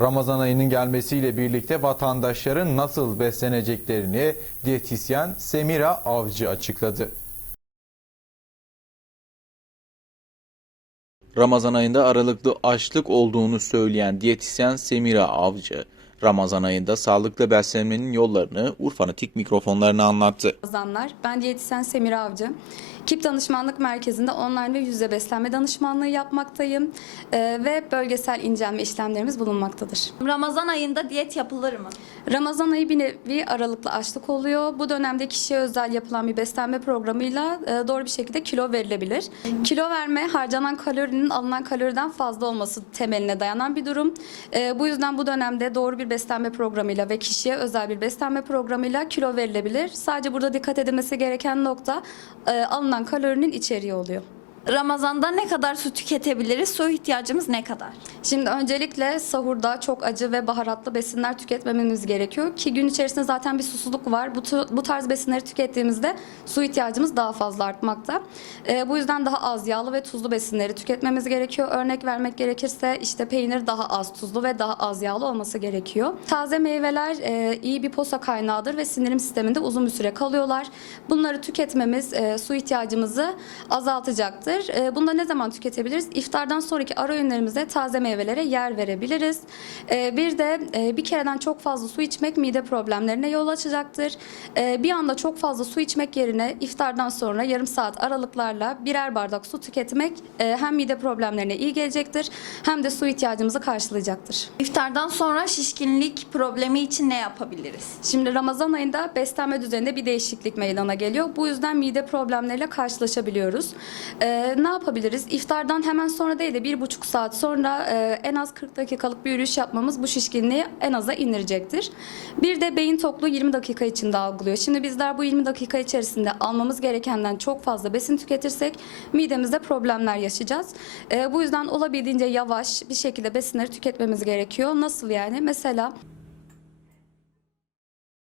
Ramazan ayının gelmesiyle birlikte vatandaşların nasıl besleneceklerini diyetisyen Semira Avcı açıkladı. Ramazan ayında aralıklı açlık olduğunu söyleyen diyetisyen Semira Avcı, Ramazan ayında sağlıklı beslenmenin yollarını Urfa'nın tik mikrofonlarına anlattı. Ramazanlar. Ben diyetisyen Semir Avcı. KİP Danışmanlık Merkezi'nde online ve yüz yüze beslenme danışmanlığı yapmaktayım Ee, ve bölgesel incelme işlemlerimiz bulunmaktadır. Ramazan ayında diyet yapılır mı? Ramazan ayı bir nevi aralıklı açlık oluyor. Bu dönemde kişiye özel yapılan bir beslenme programıyla e, doğru bir şekilde kilo verilebilir. Kilo verme harcanan kalorinin alınan kaloriden fazla olması temeline dayanan bir durum. E, Bu yüzden bu dönemde doğru bir beslenme programıyla ve kişiye özel bir beslenme programıyla kilo verilebilir. Sadece burada dikkat edilmesi gereken nokta e, alınan kalorinin içeriği oluyor. Ramazanda ne kadar su tüketebiliriz? Su ihtiyacımız ne kadar? Şimdi öncelikle sahurda çok acı ve baharatlı besinler tüketmememiz gerekiyor ki gün içerisinde zaten bir susuzluk var. Bu, bu tarz besinleri tükettiğimizde su ihtiyacımız daha fazla artmakta. Ee, bu yüzden daha az yağlı ve tuzlu besinleri tüketmemiz gerekiyor. Örnek vermek gerekirse işte peynir daha az tuzlu ve daha az yağlı olması gerekiyor. Taze meyveler e, iyi bir posa kaynağıdır ve sindirim sisteminde uzun bir süre kalıyorlar. Bunları tüketmemiz e, su ihtiyacımızı azaltacaktır. E, bunu da ne zaman tüketebiliriz? İftardan sonraki ara öğünlerimizde taze meyvelere yer verebiliriz. E, bir de e, bir kereden çok fazla su içmek mide problemlerine yol açacaktır. E, bir anda çok fazla su içmek yerine iftardan sonra yarım saat aralıklarla birer bardak su tüketmek e, hem mide problemlerine iyi gelecektir hem de su ihtiyacımızı karşılayacaktır. İftardan sonra şişkinlik problemi için ne yapabiliriz? Şimdi Ramazan ayında beslenme düzeninde bir değişiklik meydana geliyor. Bu yüzden mide problemleriyle karşılaşabiliyoruz. Ee, ne yapabiliriz? İftardan hemen sonra değil de bir buçuk saat sonra e, en az 40 dakikalık bir yürüyüş yapmamız bu şişkinliği en aza indirecektir. Bir de beyin tokluğu 20 dakika içinde algılıyor. Şimdi bizler bu 20 dakika içerisinde almamız gerekenden çok fazla besin tüketirsek midemizde problemler yaşayacağız. Ee, bu yüzden olabildiğince yavaş bir şekilde besinleri tüketmemiz gerekiyor. Nasıl yani? Mesela